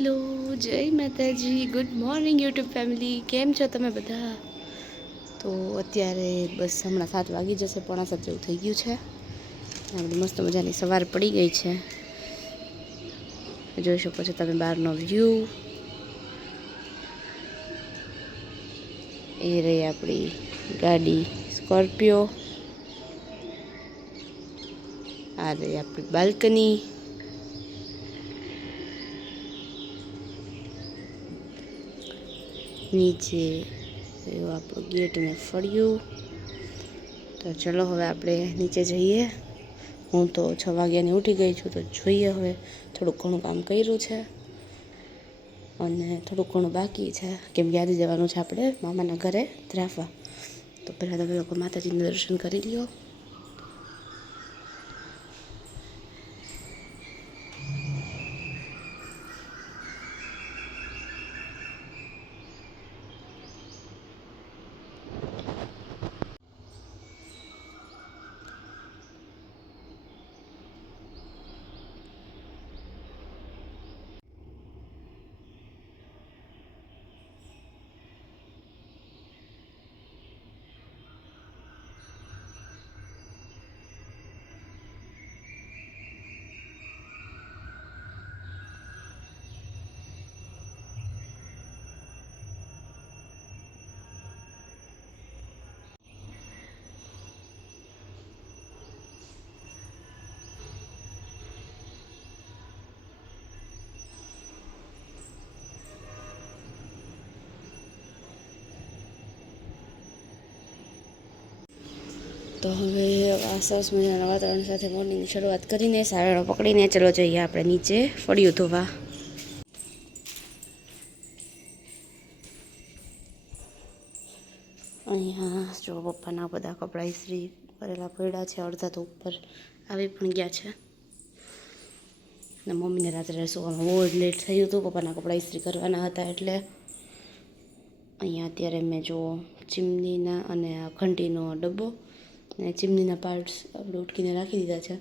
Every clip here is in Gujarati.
હેલો, જય માતાજી, ગુડ મોર્નિંગ યુટ્યુબ ફેમિલી. કેમ છો તમે બધા? તો અત્યારે બસ હમણાં 7 વાગી જશે, 6:45 જેવું થઈ ગયું છે. આપણી મસ્ત મજાની સવાર પડી ગઈ છે. જોઈ શકો છો તમે બહારનો વ્યૂ. એ રહી આપણી ગાડી સ્કોર્પિયો. આ રહી આપણી બાલ્કની. નીચે એવું આપણું ગેટ ને ફળિયું. તો ચલો હવે આપણે નીચે જઈએ. હું તો 6 વાગ્યાની ઉઠી ગઈ છું, તો જોઈએ હવે થોડુંક ઘણું કામ કર્યું છે અને થોડુંક ઘણું બાકી છે, કેમ કે આજે જવાનું છે આપણે મામાના ઘરે ધ્રાફા. તો પહેલાં તમે લોકો માતાજીના દર્શન કરી લ્યો. તો હવે આ સરસ મજાના વાતાવરણ સાથે મોર્નિંગની શરૂઆત કરીને સાવેણો પકડીને ચલો જઈએ આપણે નીચે ફળિયું ધોવા. અહીંયા જો પપ્પાના બધા કપડાં ઇસ્ત્રી કરેલા પડ્યા છે, અડધા તો ઉપર આવી પણ ગયા છે. અને મમ્મીને રાત્રે સુવામાં બહુ જ લેટ થયું હતું, પપ્પાના કપડાં ઇસ્ત્રી કરવાના હતા એટલે. અહીંયા અત્યારે મેં જો ચીમનીના અને આ ઘંટીનો ડબ્બો અને ચીમનીના પાર્ટ્સ આપણે ઉટકીને રાખી દીધા છે.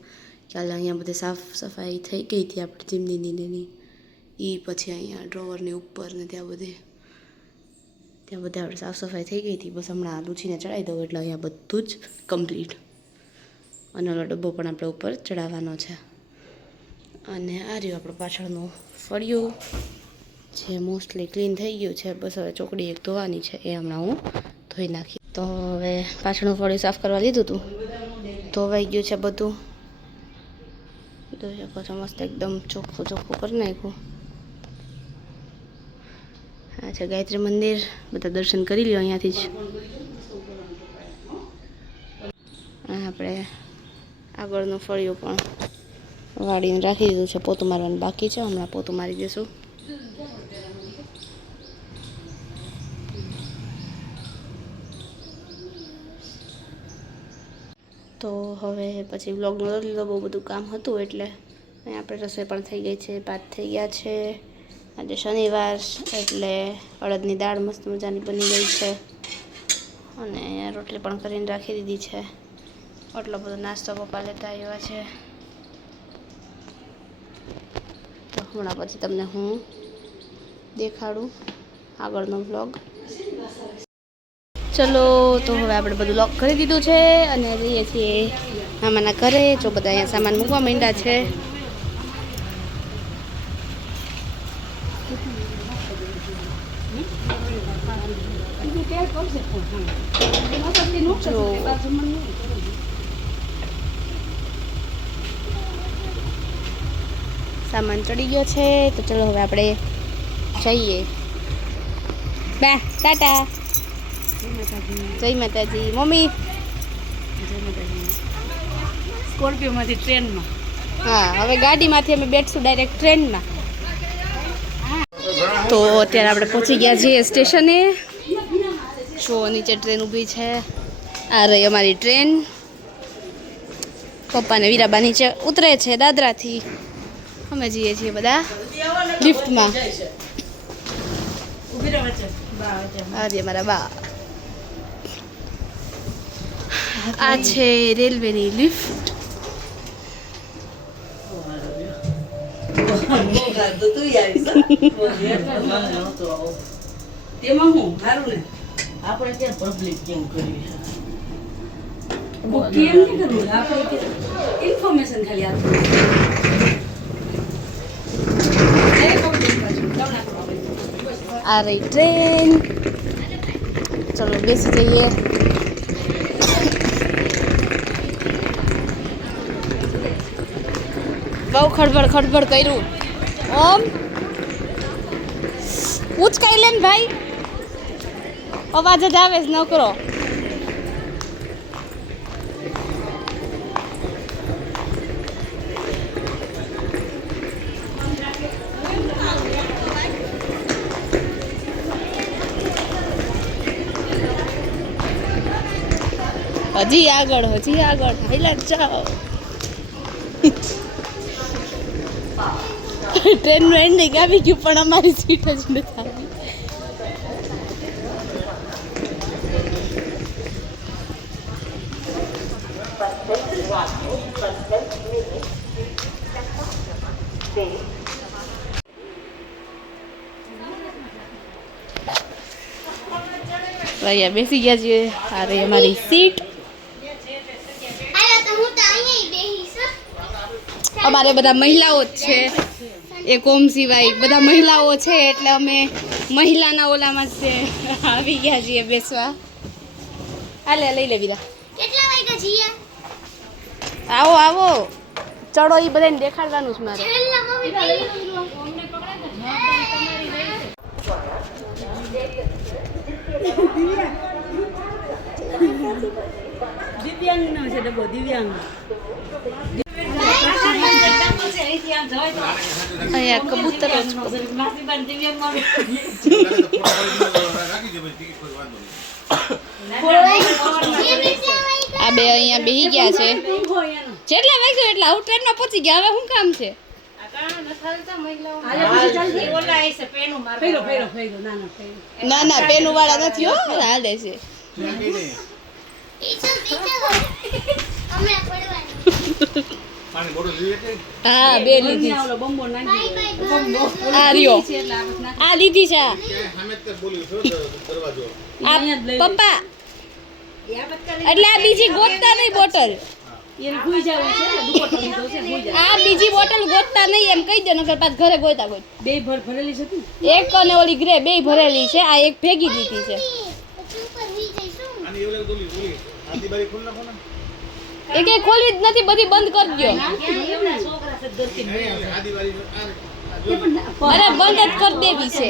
કાલે અહીંયા બધે સાફ સફાઈ થઈ ગઈ હતી આપણે ચીમનીની એની. એ પછી અહીંયા ડ્રોવરની ઉપર ને ત્યાં બધે આપણે સાફ સફાઈ થઈ ગઈ હતી. બસ હમણાં લૂછીને ચડાવી દઉં એટલે અહીંયા બધું જ કમ્પ્લીટ. અને ઓલો ડબ્બો પણ આપણે ઉપર ચડાવવાનો છે. અને આ રહ્યું આપણું પાછળનું ફળિયું, જે મોસ્ટલી ક્લીન થઈ ગયું છે. બસ હવે ચોકડી એક ધોવાની છે, એ હમણાં હું ધોઈ નાખી. તો હવે પાછળનું ફળિયું સાફ કરવા લીધું હતું, ધોવાઈ ગયું છે બધું. જોઈ શકો છો મસ્ત એકદમ ચોખ્ખું ચોખ્ખું કરી નાખ્યું. આ છે ગાયત્રી મંદિર, બધા દર્શન કરી લ્યો અહીંયાથી જ. આપણે આગળનું ફળિયું પણ વાળીને રાખી દીધું છે, પોતું મારવાનું બાકી છે, હમણાં પોતું મારી દઈશું. તો હવે પછી વ્લોગનો લીધો, બહુ બધું કામ હતું એટલે અહીં આપણે રસોઈ પણ થઈ ગઈ છે, ભાત થઈ ગયા છે. આજે શનિવાર એટલે અડદની દાળ મસ્ત મજાની બની ગઈ છે. અને અહીંયા રોટલી પણ કરીને રાખી દીધી છે. આટલો બધો નાસ્તો પપ્પા લેતા આવ્યા છે. તો હમણાં પછી તમને હું દેખાડું આગળનો વ્લોગ. ચલો, તો હવે આપણે બધું લોક કરી દીધું છે અને જઈએ છીએ મામાના ઘરે. જો બધા અહીંયા સામાન મૂકવા માંડ્યા છે. સામાન ચડી ગયો છે, તો ચલો હવે આપણે જઈએ. બા ટાટા, જય માતાજી. મમ્મી સ્કોર્પિયોમાંથી ટ્રેનમાં. હા, હવે ગાડીમાંથી અમે બેઠશું ડાયરેક્ટ ટ્રેનમાં. તો અત્યારે આપણે પહોંચી ગયા છીએ સ્ટેશને. જો નીચે ટ્રેન ઊભી છે, આ રહી અમારી ટ્રેન. પપ્પાને વીરાબા નીચે ઉતરે છે દાદરાથી. અમે જઈએ છીએ બધા લિફ્ટમાં. અરે મારા બા, આ છે રેલવેની લિફ્ટ. તેમાં હું સારું ને આપણે ક્યાં પબ્લિક કેમ કરવી છે? કેમ નહીં કરવું આપણે ઇન્ફોર્મેશન ખાલી આપવું આ રહી ટ્રેન. ચલો બેસી જઈએ. બહુ ખડબડ ખડબડ કર્યું. ઓમ ઉચકાઈ લે ને ભાઈ, અવાજ જ આવે છે નકરો. હજી આગળ હાઈલા જાઓ. ટ્રેનનું એન્ડિંગ આવી ગયું પણ અમારી સીટ જ નથી આવી. અહીંયા બેસી ગયા છીએ. આ રહી અમારી સીટ. અમારે બધા મહિલાઓ જ છે, એક ઓમ સિવાય બધા મહિલાઓ છે એટલે અમે મહિલાના ઓલામાં જ આવી ગયા છીએ બેસવા. હાલે લઈ લે બીજા. આવો આવો ચડો, એ બધાને દેખાડવાનું છે મારે. દિવ્યાંગનો છે ડબ્બો, દિવ્યાંગ. અહીંયા કબૂતર આ બે અહીંયા બેસી ગયા છે. જેટલા વાગ્યું એટલે આવું ટ્રેનમાં પહોંચી ગયા. હવે શું કામ છે? ના ના પેનું વાળા નથી હો, હાલે છે. હા બે લીધી. આ રહ્યો, આ લીધી છે. આ પપ્પા એટલે આ બીજી ગોતતા નહીં બોટલ. આ બીજી બોટલ ગોતતા નહીં એમ કહી દે, નકર પાછ ઘરે ગોતા ગોત. બે ભરેલી છે એક અને ઓલી ગ્રે બે ભરેલી છે. આ એક ભેગી દીધી છે. એ કઈ ખોલવી જ નથી, બધી બંધ કરી દો. અરે બંધ જ કરી દેવી છે.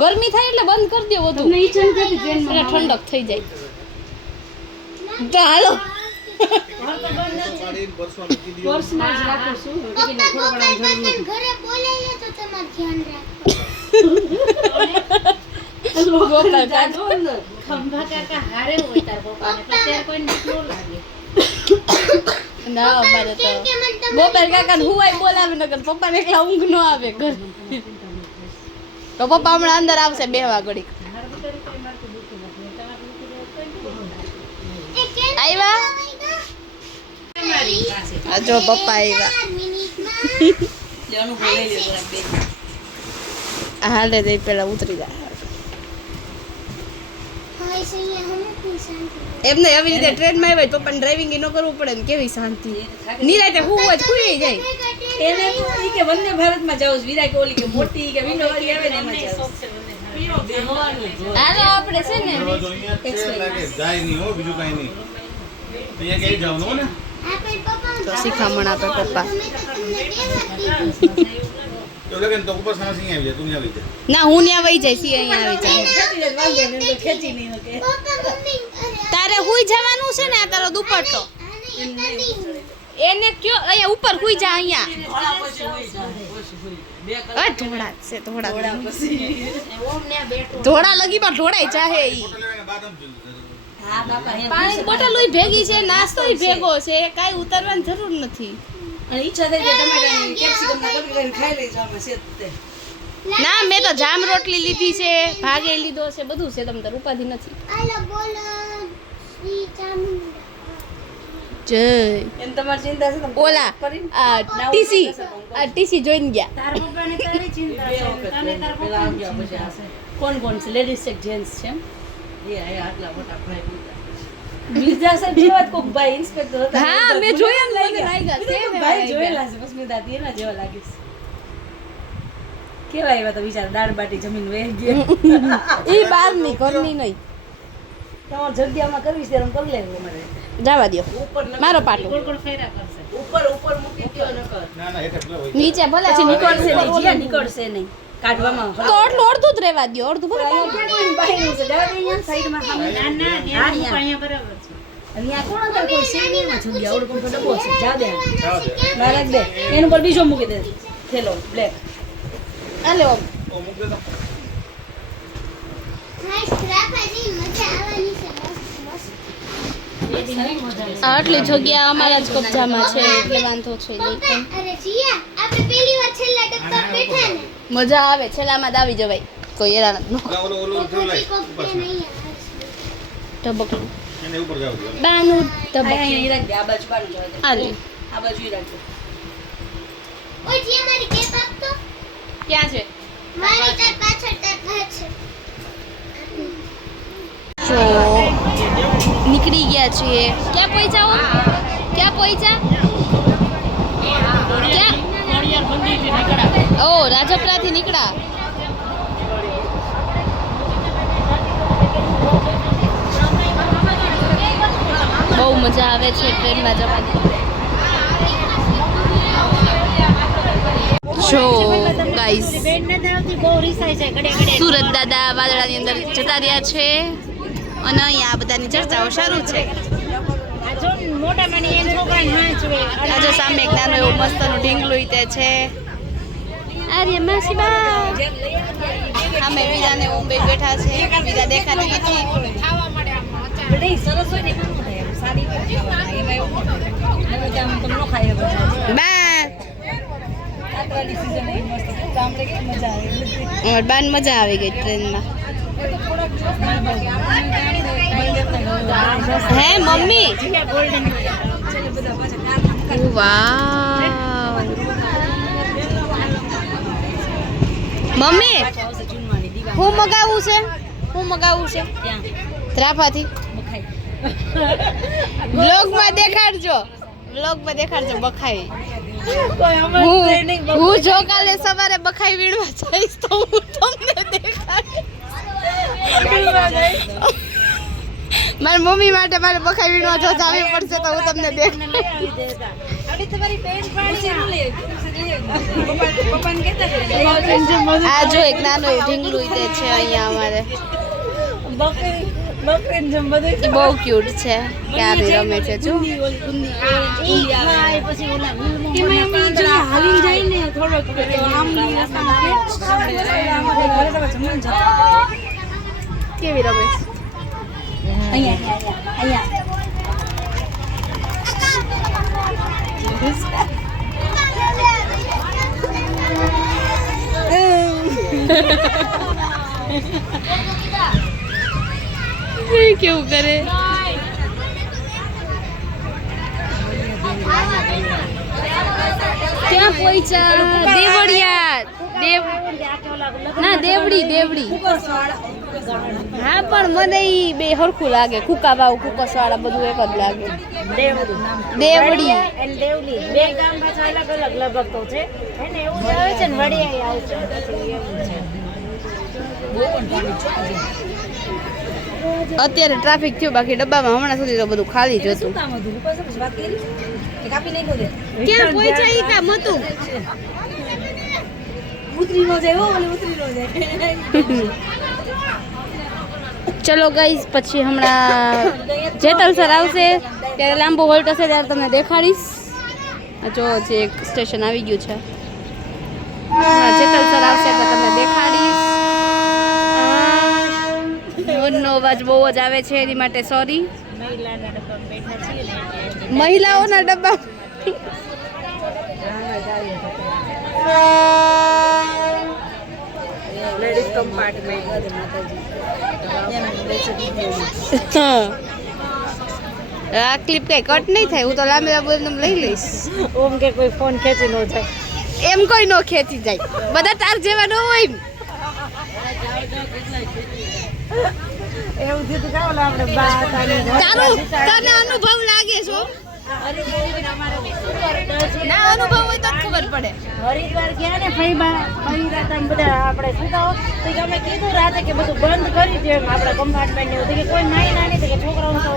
ગરમી થાય એટલે બંધ કરી દો બધું, એટલે ઠંડક થઈ જાય. તો હાલો ના અમારે તો ગોપાલ કાકા હુવાય બોલાવે નકર પપ્પાને એકલા ઊંઘ ન આવે ઘર. તો પપ્પા હમણાં અંદર આવશે બેહવા ઘડી. આવ્યા આ જો પપ્પા આવ્યા. હાલે દઈ પેલા ઉતરી જાય. એમને આવી રીતે ટ્રેનમાં આવે પપ્પાને ડ્રાઇવિંગ ન કરવું પડે ને કેવી શાંતિ. નિરાતે હું જ ખુલી જાય. એને ઈ કે વંદે ભારતમાં જાવ છે, વિરા કે ઓલી કે મોટી કે વિન્ડો વાળી આવે ને એમાં જાવ. હાલો આપણે છે ને જાય નહીં હો, બીજું કઈ નહીં. અહીંયા કઈ જવાનું ને તો શિખામણ આપે પપ્પા. તો લગન તો ઉપર સામે સિંહ આવી જાય, તું આવી જાય. ના હું ત્યાં વહી જાય સી અહીંયા આવી જાય. ખેંચી નહીં શકે. તારે હુઈ જવાનું છે ને, આ તારો દુપટ્ટો એને કયો અહીંયા ઉપર હુઈ જા. અહીંયા ધોળા છે, ધોળા લગીમાં ઢોળાઈ ચાહે ઈ. પાણી બોટલ ઉઈ ભેગી છે, નાસ્તો ઈ ભેગો છે, કાઈ ઉતારવાની જરૂર નથી. અને ઈચ્છા થઈ જાય ટમેટાની કેપ્સિકમ ના કટકી ખાઈ લેજો આમાં છે તે. ના મેં તો જામ રોટલી લીધી છે, ભાગે લીધો છે, બધું છે. તમ તાર ઉપાધિ નથી. જય એમ તમારી ચિંતા છે તમે ઓલા કરીને આ ટીસી જોઈને ગયા. પેલા આવી ગયા પછી આ કોણ કોણ છે લેડીઝ છે જેન્ટ્સ છે એમ? એ આયા આટલા મોટા ભાઈ પૂજા. મિર્ઝા સાહેબ જેવા જ કોક ભાઈ ઇન્સ્પેક્ટર હતા. હા, મેં જોયા ને, મને લાગ્યા, કીધું same ભાઈ એવા જોયેલા છે બસ મેં દાદી એના જેવા લાગીશ. કેવા એવા તો બિચારા દાળ બાટી જમીન વહી ગયા. ઈ બાર ની ઘરની નહીં. તમારે જગ્યામાં કરવી છે એમ કરી લેવું અમારે. જવા દ્યો, ઉપર ન- મારો પાટો. ઉપર મૂકી દ્યો નકર. ના ના એટલે પેલો હોય. નીચે ભલે પછી નીકળશે નીકળશે નહીં જ્યાં નીકળશે નહીં કાઢવામાં તો એટલું અડધું જ રહેવા દ્યો, અડધું ભલે અહીંયા ક્યાં કોઈની બાહેરનું છે? જવા દે અહીંયા સાઈડમાં સામે. હા, અહીંયા. અહીંયા કોણ અંદર કોઈ છે નહીં એમાં જગ્યા. આવડો કંઈક ડબ્બો છે. જવા દે. જવા દે. ના રાખ દે. એનું પર બીજો મૂકી દે. થેલો બ્લેક. આ લે ઓમ. ઓ મૂક દે તો. આટલી જગ્યા અમારા જ કબજામાં છે એટલે વાંધો છે નહીં. મજા આવે, છેલ્લામાં જ આવી જવાય, કોઈ હેરાન જ ન ઓલા ઓલું થયું લાય. ઉપર છે. ધબકલું એને ઉપર જાવ દે. બાનું અહીંયા ધબકલું. ઈ રાખ દે. આ બાજુ બાનું જવા દે. આ લે. આ બાજુ ઈ રાખ દે. ક્યાં છે? જો નીકળી ગયા છીએ. ક્યાં પહોંચ્યા હો? ક્યાં પહોંચ્યા? ક્યાં? ઓ રાજપરાથી નીકળ્યા. બહુ મજા આવે છે ટ્રેનમાં જવાની. જો ગાઈસ, સુરત દાદા વાદળાની અંદર જતા રહ્યા છે અને અહીંયા આ બધાની ચર્ચાઓ શરૂ છે. આજે સામે એક નાનો એવો મસ્તનું ઢીંગલું તે છે. આર્ય માસીબા સામે વીરા ને ઓમ બે બેઠા છે. વીરા દેખાતી નથી. બેટા ઈ સરસ હોય ને એમાં ન થાય. એમ સારી હોય ખાવામાં. એમાં એવું ન થાય. હવે તો આમ તમે ન ખાઈ શકો. બા કાતરાની season એ મસ્ત છે. ગામડે કેવી મજા આવે બધી. અમાર બાન મજા આવી ગઈ ટ્રેનમાં. હે મમ્મી, વાવ મમ્મી, હું મગાવું છે? હું મગાવું છે? ત્રાફાથી બ્લોગમાં દેખાડજો, બ્લોગમાં દેખાડજો બખાઈ. હું જો કાલે સવારે બખાઈ વીણવા જઈશ તો હું તમને દેખાડીશ. મારી મમ્મી માટે મારે બખાઈ વીણવા જો જાવી પડશે તો હું તમને દેખાડીશ. આ જો એક નાનો એવું ઢીંગલું તે છે અહીંયા અમારે. એ બહુ ક્યુટ છે. ક્યાં બી રમે છે જો. કેવી રમે છે? કેવું કરે? ક્યાં પહોંચ્યા? દેવળિયા. ના દેવડી દેવડી. હા પણ મને ઈ બે હરખું લાગે. કુકા વાવ કુકસ વાળા બધું એક જ લાગે. દેવડી બે ગામ પાછા અલગ અલગ લગભગ તો છે એને એવું જ આવે છે ને વડિયા આવે છે અત્યારે ટ્રાફિક થયું, બાકી ડબ્બામાં હમણાં સુધી તો બધું ખાલી જ હતું. કામ હતું ઉપર છે વાત કરી કે કાપી નાખ્યો દે ક્યાં પહોંચ્યા ઈ કામ હતું? ઉતરી નો જાય હો ઓલી ઉતરી નો જાય. ચલો ગાઈસ, પછી હમણાં જેતલ સર આવશે ત્યારે લાંબો હોલ્ટ હશે ત્યારે તમને દેખાડીશ. આ જો જે એક સ્ટેશન આવી ગયું છે. હમણાં જેતલ સર આવશે એટલે તમને દેખાડીશ. હોર્નનો અવાજ બહુ જ આવે છે એની માટે સોરી. મહિલાઓના ડબ્બા લેડીઝ કમ્પાર્ટમેન્ટ માતાજી આ ક્લિપ કઈ કટ નહીં થાય, હું તો લાંબી લાંબી એકદમ લઈ લઈશ. ઓમ કે કોઈ ફોન ખેંચી ન જાય. એમ કોઈ નો ખેંચી જાય, બધા તાર જેવા ન હોય ને. એવું થયું કે ઓલા આપણે બા તારું તને અનુભવ લાગે છો? ના અનુભવ હોય તો જ ખબર પડે. હરિદ્વાર ગયા ને ફઈબા હતા બધા આપણે સુતા હોત તો કે અમે કીધું રાતે કે બધું બંધ કરી દે એમ આપણા કમ્પાર્ટમેન્ટ ને કે કોઈ નાઈ નાની કે છોકરાઓ તો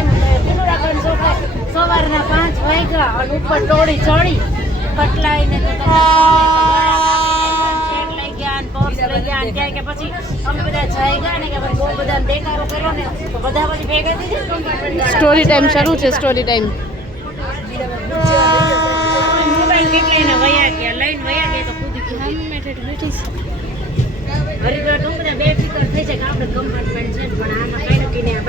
એમ પેલું રાખવાનું છોકરા સવારના 5 વાગ્યા અને ઉપર ટોળી ચડી કટલાઈને તો તમે લઈ ગયા ને પર્સ લઈ ગયા ને ક્યાં કે પછી અમે બધા જઈ ગયા ને કે બહુ બધા દેખાડો કર્યો ને તો બધા પછી ભેગા થઈ જાય કમ્પાર્ટમેન્ટ. સ્ટોરી ટાઈમ શરૂ છે, સ્ટોરી ટાઈમ. મોબાઈલ કેટલાઈને વયા ગયા લઈને વયા ગયા તો કૂદી હરિદ્વાર તો બધા બે ફિકર થઈ જાય કે આપણે કમ્પાર્ટમેન્ટ છે પણ આમાં કઈ નક્કી ને આ